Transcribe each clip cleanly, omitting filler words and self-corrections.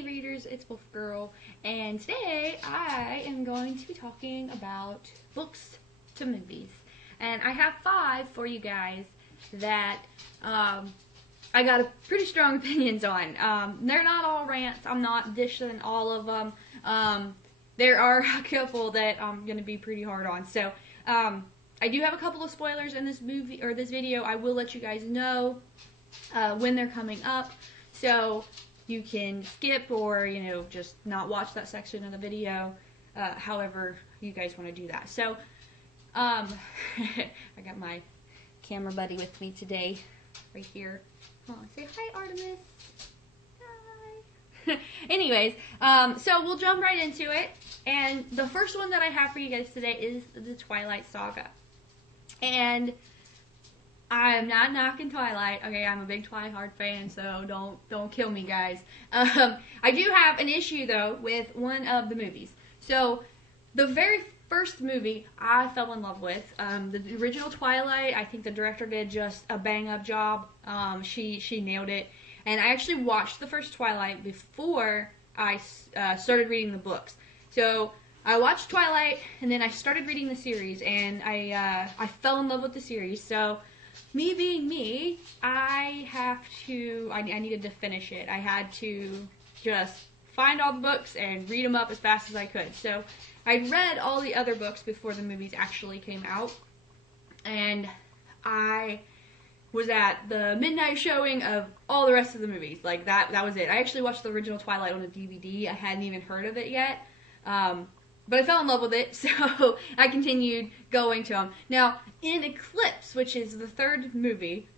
Hey readers, it's Wolf Girl, and today I am going to be talking about books to movies. And I have 5 for you guys that I got pretty strong opinions on. They're not all rants, I'm not dishing all of them. There are a couple that I'm going to be pretty hard on. So I do have a couple of spoilers in this movie or this video. I will let you guys know when they're coming up. So you can skip or, just not watch that section of the video, however you guys want to do that. So, I got my camera buddy with me today, right here. Oh, say hi, Artemis. Hi. Anyways, so we'll jump right into it. And the first one that I have for you guys today is the Twilight Saga. And I'm not knocking Twilight. Okay, I'm a big Twilight fan, so don't kill me, guys. I do have an issue though with one of the movies. So the very first movie I fell in love with, the original Twilight. I think the director did just a bang up job. She nailed it. And I actually watched the first Twilight before I started reading the books. So I watched Twilight, and then I started reading the series, and I fell in love with the series. So me being me, I needed to finish it. I had to just find all the books and read them up as fast as I could. So I read all the other books before the movies actually came out, and I was at the midnight showing of all the rest of the movies. Like, that was it. I actually watched the original Twilight on a DVD. I hadn't even heard of it yet. But I fell in love with it, so I continued going to them. Now, in Eclipse, which is the third movie,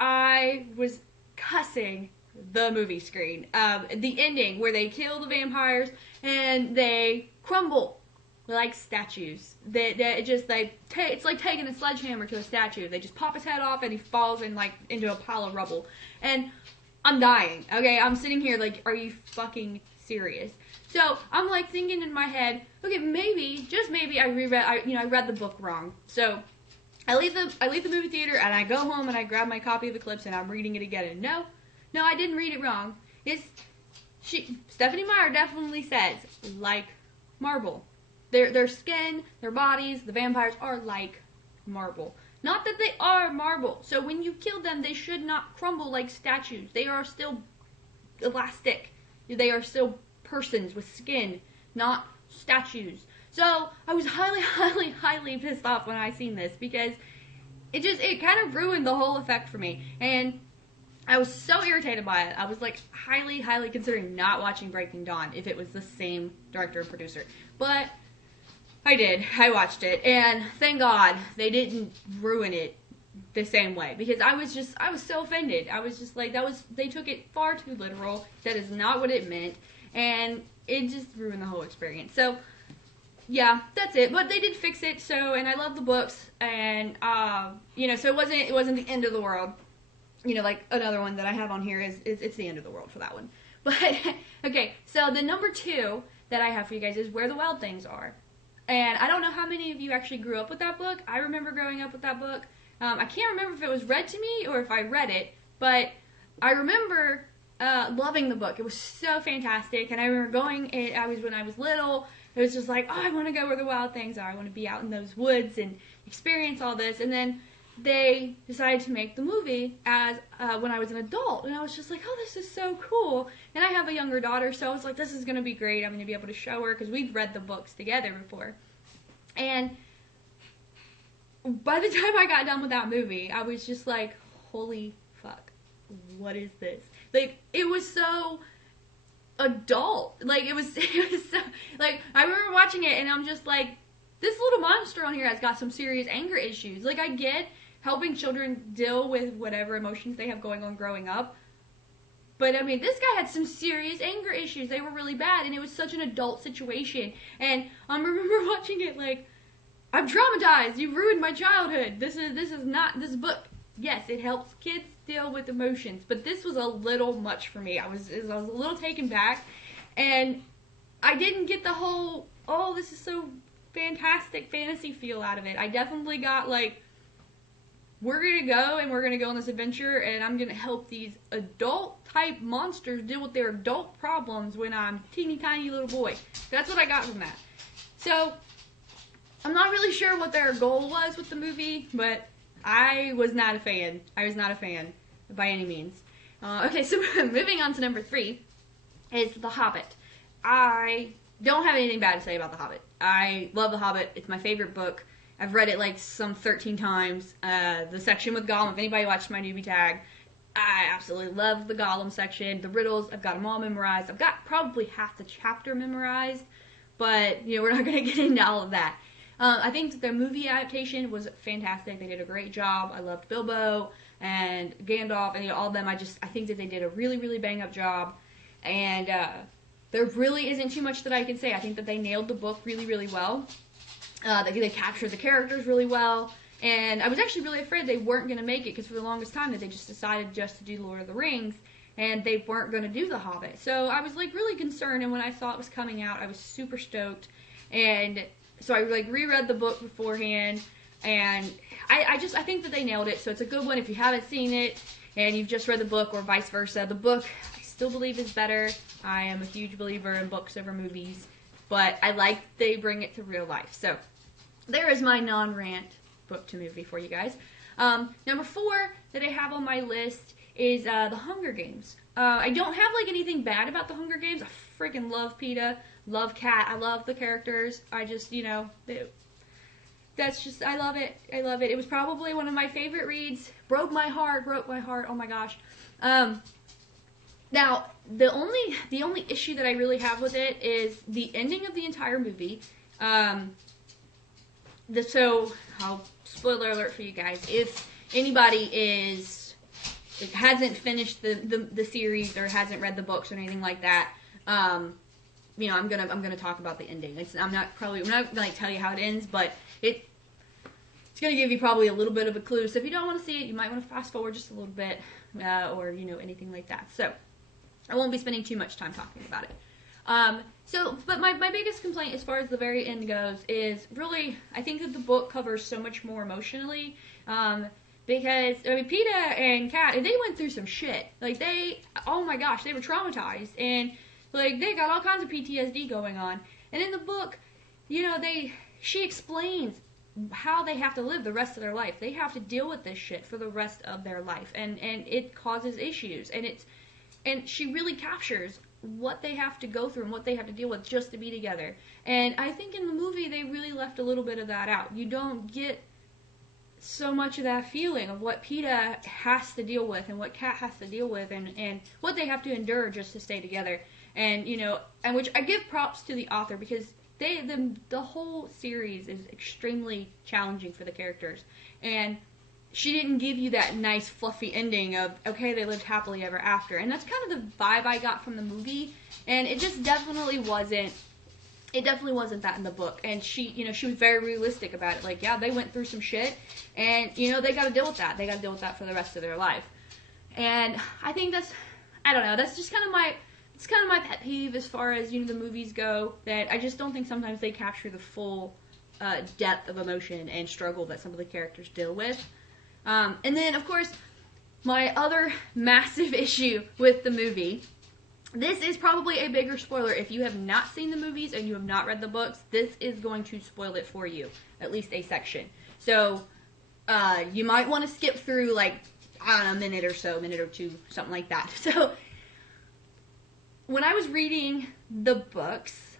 I was cussing the movie screen. The ending, where they kill the vampires, and they crumble like statues. It's like taking a sledgehammer to a statue. They just pop his head off, and he falls into a pile of rubble. And I'm dying, okay? I'm sitting here like, are you fucking serious? So I'm like thinking in my head, okay, maybe, just maybe, I read the book wrong. So I leave the movie theater and I go home and I grab my copy of Eclipse and I'm reading it again. And no, I didn't read it wrong. Stephanie Meyer definitely says like marble. Their skin, their bodies, the vampires are like marble. Not that they are marble. So when you kill them, they should not crumble like statues. They are still elastic. They are still persons with skin, not statues. So I was highly pissed off when I seen this, because it kind of ruined the whole effect for me, and I was so irritated by it. I was like highly considering not watching Breaking Dawn if it was the same director and producer, but I did. I watched it, and thank God they didn't ruin it the same way, because I was so offended. I was just like, they took it far too literal. That is not what it meant. And it just ruined the whole experience. So, yeah, that's it. But they did fix it. So, and I love the books. And, so it wasn't the end of the world. Like another one that I have on here is it's the end of the world for that one. But, okay, so the number 2 that I have for you guys is Where the Wild Things Are. And I don't know how many of you actually grew up with that book. I remember growing up with that book. I can't remember if it was read to me or if I read it. But I remember loving the book. It was so fantastic, and I remember when I was little, it was just like, oh, I want to go where the wild things are. I want to be out in those woods and experience all this. And then they decided to make the movie when I was an adult, and I was just like, oh, this is so cool. And I have a younger daughter, so I was like, this is going to be great. I'm going to be able to show her, because we've read the books together before. And by the time I got done with that movie, I was just like, holy fuck, what is this? Like, it was so adult. Like, it was so, like, I remember watching it, and I'm just like, this little monster on here has got some serious anger issues. Like, I get helping children deal with whatever emotions they have going on growing up, but, I mean, this guy had some serious anger issues. They were really bad, and it was such an adult situation. And I remember watching it like, I'm traumatized. You ruined my childhood. This is not this book. Yes, it helps kids deal with emotions, but this was a little much for me. I was a little taken back, and I didn't get the whole, oh, this is so fantastic fantasy feel out of it. I definitely got like we're gonna go on this adventure, and I'm gonna help these adult type monsters deal with their adult problems when I'm teeny tiny little boy. That's what I got from that. So I'm not really sure what their goal was with the movie, but I was not a fan. I was not a fan by any means. Okay, so moving on to number 3 is The Hobbit. I don't have anything bad to say about The Hobbit. I love The Hobbit. It's my favorite book. I've read it like some 13 times. The section with Gollum, if anybody watched my newbie tag, I absolutely love the Gollum section. The riddles, I've got them all memorized. I've got probably half the chapter memorized, but we're not going to get into all of that. I think the movie adaptation was fantastic. They did a great job. I loved Bilbo and Gandalf and all of them. I think that they did a really, really bang up job. And there really isn't too much that I can say. I think that they nailed the book really, really well. They captured the characters really well. And I was actually really afraid they weren't going to make it, because for the longest time that they just decided just to do Lord of the Rings and they weren't going to do The Hobbit. So I was like really concerned, and when I saw it was coming out, I was super stoked. And so I like reread the book beforehand, and I think that they nailed it. So it's a good one if you haven't seen it and you've just read the book, or vice versa. The book I still believe is better. I am a huge believer in books over movies, but I like they bring it to real life. So there is my non-rant book to movie for you guys. Number 4 that I have on my list is The Hunger Games. I don't have like anything bad about The Hunger Games. I freaking love Peeta, love Kat, I love the characters. I just, I love it. I love it. It was probably one of my favorite reads. Broke my heart. Oh my gosh. Now, the only issue that I really have with it is the ending of the entire movie. So, spoiler alert for you guys. If anybody hasn't finished the series or hasn't read the books or anything like that, I'm gonna talk about the ending. I'm not gonna tell you how it ends, but it's gonna give you probably a little bit of a clue. So if you don't want to see it, you might want to fast forward just a little bit, or anything like that. So I won't be spending too much time talking about it. But my biggest complaint as far as the very end goes is really, I think that the book covers so much more emotionally, because, Peeta and Kat, they went through some shit. Like, oh my gosh, they were traumatized, and, like, they got all kinds of PTSD going on. And in the book, she explains how they have to live the rest of their life. They have to deal with this shit for the rest of their life, and it causes issues, and she really captures what they have to go through and what they have to deal with just to be together. And I think in the movie they really left a little bit of that out. You don't get so much of that feeling of what Peeta has to deal with and what Kat has to deal with, and what they have to endure just to stay together. And and which I give props to the author, because the whole series is extremely challenging for the characters, and she didn't give you that nice fluffy ending of, okay, they lived happily ever after. And that's kind of the vibe I got from the movie, and it just definitely wasn't that in the book. And she was very realistic about it. Like, yeah, they went through some shit, and they got to deal with that. They got to deal with that for the rest of their life. And I think that's just kind of my pet peeve as far as the movies go, that I just don't think sometimes they capture the full depth of emotion and struggle that some of the characters deal with. And then, of course, my other massive issue with the movie, this is probably a bigger spoiler. If you have not seen the movies and you have not read the books, this is going to spoil it for you, at least a section. So, you might want to skip through, like, I don't know, a minute or two, something like that. So, when I was reading the books,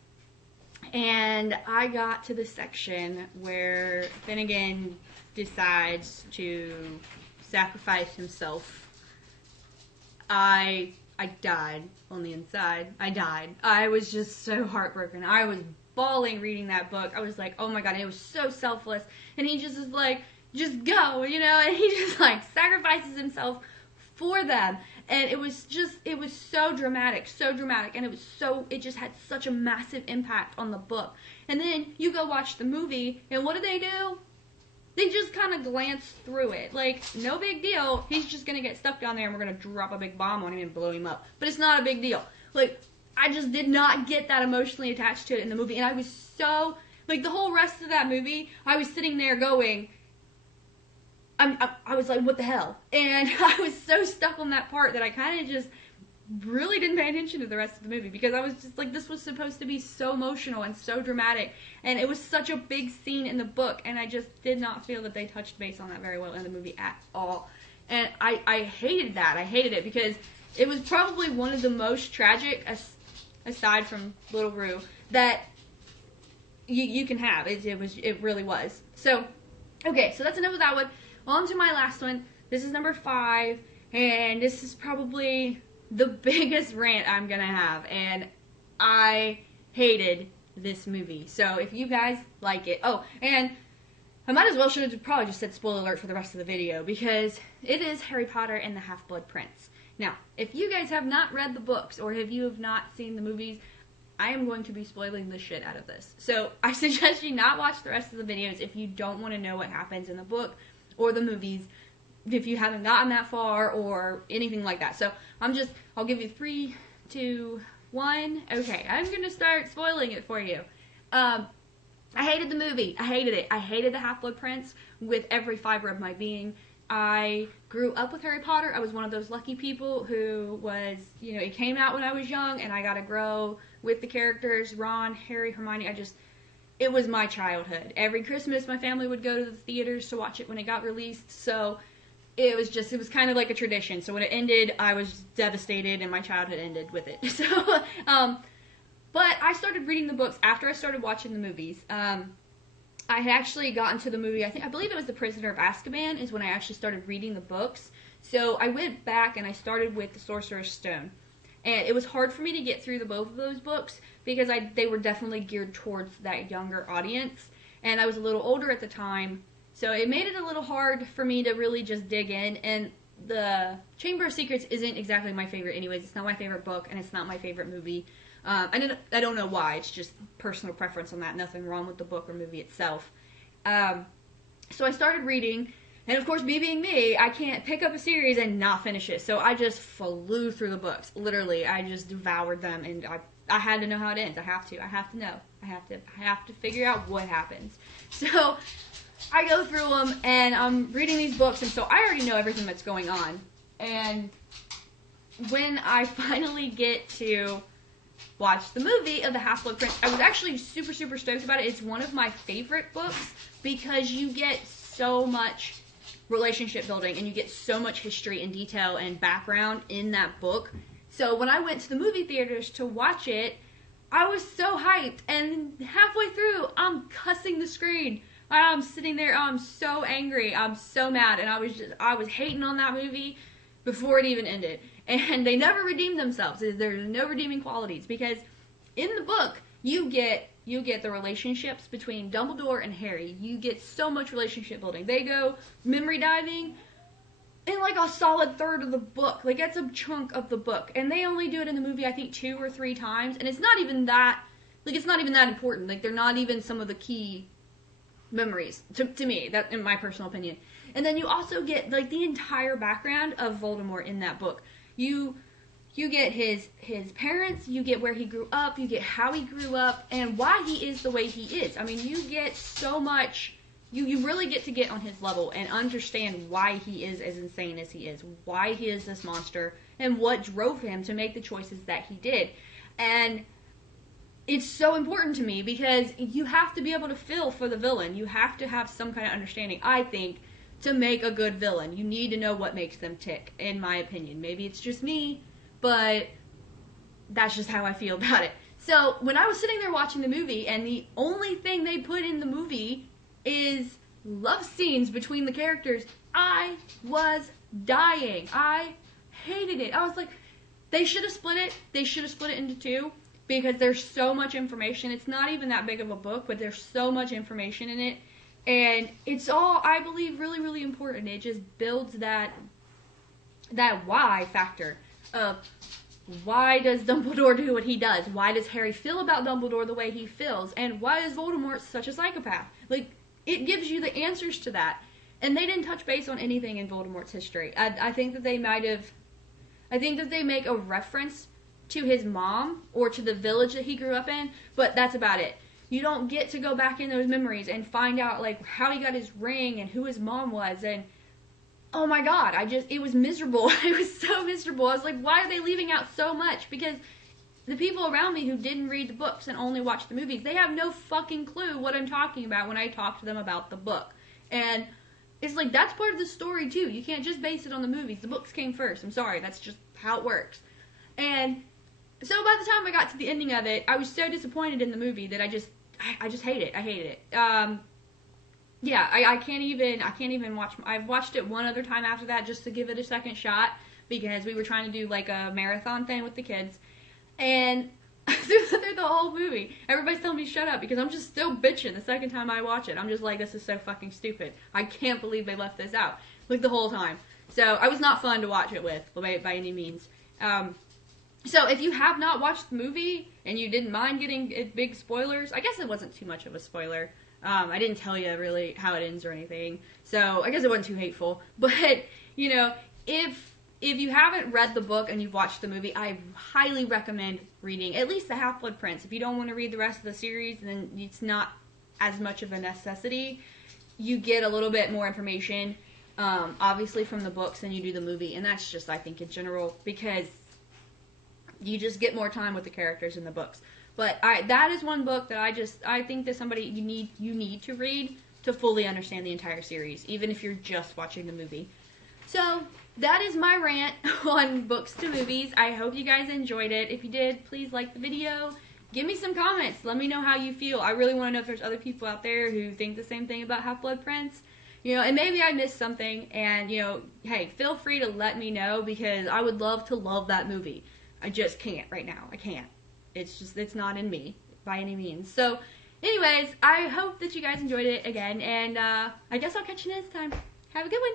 and I got to the section where Finnegan decides to sacrifice himself, I died on the inside. I died. I was just so heartbroken. I was bawling reading that book. I was like, oh my god, and it was so selfless. And he just is like, just go, and he just like sacrifices himself for them. And it was so dramatic, and it just had such a massive impact on the book. And then you go watch the movie, and what do? They just kind of glance through it. Like, no big deal. He's just going to get stuck down there, and we're going to drop a big bomb on him and blow him up. But it's not a big deal. Like, I just did not get that emotionally attached to it in the movie. And I was so, like, the whole rest of that movie, I was sitting there going, I was like, what the hell? And I was so stuck on that part that I kind of just really didn't pay attention to the rest of the movie, because I was just like, this was supposed to be so emotional and so dramatic, and it was such a big scene in the book, and I just did not feel that they touched base on that very well in the movie at all. And I hated that. I hated it because it was probably one of the most tragic, aside from Little Roo, that you can have. It really was. So, okay, so that's enough of that one. On to my last one. This is number 5, and this is probably the biggest rant I'm gonna have, and I hated this movie. So if you guys like it, oh, and I might as well should have probably just said spoiler alert for the rest of the video, because it is Harry Potter and the Half-Blood Prince. Now, if you guys have not read the books, or if you have not seen the movies, I am going to be spoiling the shit out of this. So I suggest you not watch the rest of the videos if you don't want to know what happens in the book or the movies, if you haven't gotten that far or anything like that. So I'll give you 3, 2, 1. Okay, I'm going to start spoiling it for you. I hated the movie. I hated it. I hated the Half-Blood Prince with every fiber of my being. I grew up with Harry Potter. I was one of those lucky people who was, it came out when I was young, and I got to grow with the characters, Ron, Harry, Hermione. It was my childhood. Every Christmas, my family would go to the theaters to watch it when it got released, so it was kind of like a tradition. So when it ended, I was devastated, and my childhood ended with it. So, but I started reading the books after I started watching the movies. I had actually gotten to the movie, I believe it was The Prisoner of Azkaban is when I actually started reading the books. So I went back and I started with The Sorcerer's Stone. And it was hard for me to get through both of those books because they were definitely geared towards that younger audience. And I was a little older at the time, so it made it a little hard for me to really just dig in. And the Chamber of Secrets isn't exactly my favorite anyways. It's not my favorite book, and it's not my favorite movie. I don't know why. It's just personal preference on that. Nothing wrong with the book or movie itself. So I started reading, and of course, me being me, I can't pick up a series and not finish it. So I just flew through the books. Literally, I just devoured them, and I had to know how it ends. I have to know. I have to figure out what happens. So I go through them, and I'm reading these books, and so I already know everything that's going on. And when I finally get to watch the movie of the Half-Blood Prince, I was actually super, super stoked about it. It's one of my favorite books because you get so much relationship building, and you get so much history and detail and background in that book. So when I went to the movie theaters to watch it, I was so hyped, and halfway through, I'm cussing the screen. I'm sitting there, I'm so angry, I'm so mad, and I was hating on that movie before it even ended. And they never redeemed themselves. There's no redeeming qualities, because in the book, you get the relationships between Dumbledore and Harry. You get so much relationship building. They go memory diving in like a solid third of the book. Like, that's a chunk of the book. And they only do it in the movie, I think, 2 or 3 times. And it's not even that important. Like, they're not even some of the key memories to me, that in my personal opinion. And then you also get like the entire background of Voldemort in that book. You get his parents, you get where he grew up, you get how he grew up, and why he is the way he is. I mean, you get so much. You really get to get on his level and understand why he is as insane as he is, why he is this monster, and what drove him to make the choices that he did. And it's so important to me because you have to be able to feel for the villain. You have to have some kind of understanding, I think, to make a good villain. You need to know what makes them tick, in my opinion. Maybe it's just me, but that's just how I feel about it. So when I was sitting there watching the movie, and the only thing they put in the movie is love scenes between the characters, I was dying. I hated it. I was like, they should have split it. They should have split it into 2, because there's so much information. It's not even that big of a book, but there's so much information in it. And it's all, I believe, really, really important. It just builds that why factor of why does Dumbledore do what he does? Why does Harry feel about Dumbledore the way he feels? And why is Voldemort such a psychopath? Like, it gives you the answers to that. And they didn't touch base on anything in Voldemort's history. I think that they make a reference to his mom or to the village that he grew up in, but that's about it. You don't get to go back in those memories and find out like how he got his ring and who his mom was and oh my god, it was miserable. It was so miserable. I was like, why are they leaving out so much? Because the people around me who didn't read the books and only watched the movies, they have no fucking clue what I'm talking about when I talk to them about the book. And it's like, that's part of the story too. You can't just base it on the movies. The books came first. I'm sorry, that's just how it works. And so by the time I got to the ending of it, I was so disappointed in the movie that I just hate it. I hated it. Yeah, I can't even watch. I've watched it one other time after that just to give it a second shot because we were trying to do like a marathon thing with the kids. And through the whole movie, everybody's telling me to shut up because I'm just still bitching the second time I watch it. I'm just like, this is so fucking stupid. I can't believe they left this out. Like the whole time. So I was not fun to watch it with by any means. So if you have not watched the movie and you didn't mind getting big spoilers, I guess it wasn't too much of a spoiler. I didn't tell you really how it ends or anything. So I guess it wasn't too hateful. But, you know, if you haven't read the book and you've watched the movie, I highly recommend reading at least the Half-Blood Prince. If you don't want to read the rest of the series, then it's not as much of a necessity. You get a little bit more information, obviously, from the books than you do the movie. And that's just, I think, in general, because you just get more time with the characters in the books. But that is one book that I think that you need to read to fully understand the entire series, even if you're just watching the movie. So that is my rant on books to movies. I hope you guys enjoyed it. If you did, please like the video. Give me some comments. Let me know how you feel. I really want to know if there's other people out there who think the same thing about Half-Blood Prince. You know, and maybe I missed something, and, you know, hey, feel free to let me know, because I would love to love that movie. I just can't right now. I can't. It's not in me by any means. So, anyways, I hope that you guys enjoyed it again, and I guess I'll catch you next time. Have a good one.